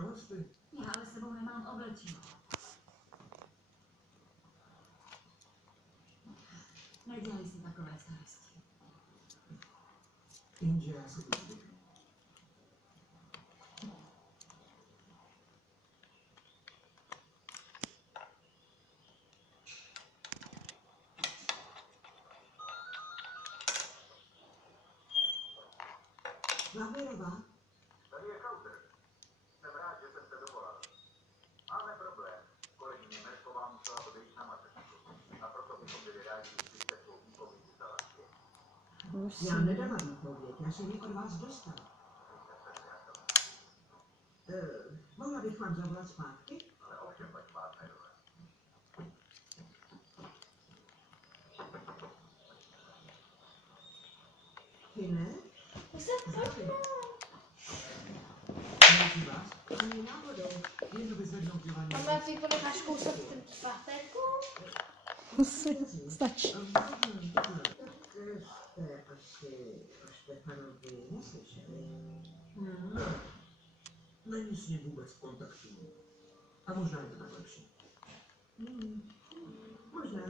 kalhotky. Já ale s sebou nemám oblečení. Nedělej si takové starosti. Jenže já si to zvyknu. Laverová? Tady je Kauter. Jsem rád, že jsem se dovolal. Máme problém. Kolegyně Německová musela odejít na mateřskou. A proto bychom byli rádi, když jste svou výpověď vzala zpět. Já nedala výpověď, já jsem ji od vás dostala. Mohla bych vám zavolat zpátky? Ale ovšem, paní Wagnerové. Ty ne? Nejsi vás? Ani náhodou. Jen vyzvednout dělání. Mama, jak si ponecháš kousek ten pátek? Stačí. To jste asi o Štefanovi neslyšeli. Ne. Není s ním vůbec v kontaktu. A možná je to tak lepší. Možná.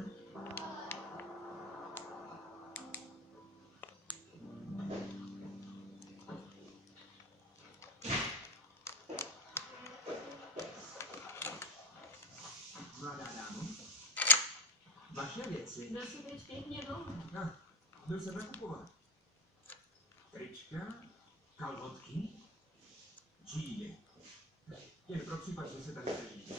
Mladá dámo. Vaše věci. Byl si teď pěkně dlouho. Byl jsem nakupovat. Trička, kalhotky, džíny. Jen pro případ, že se tady drží.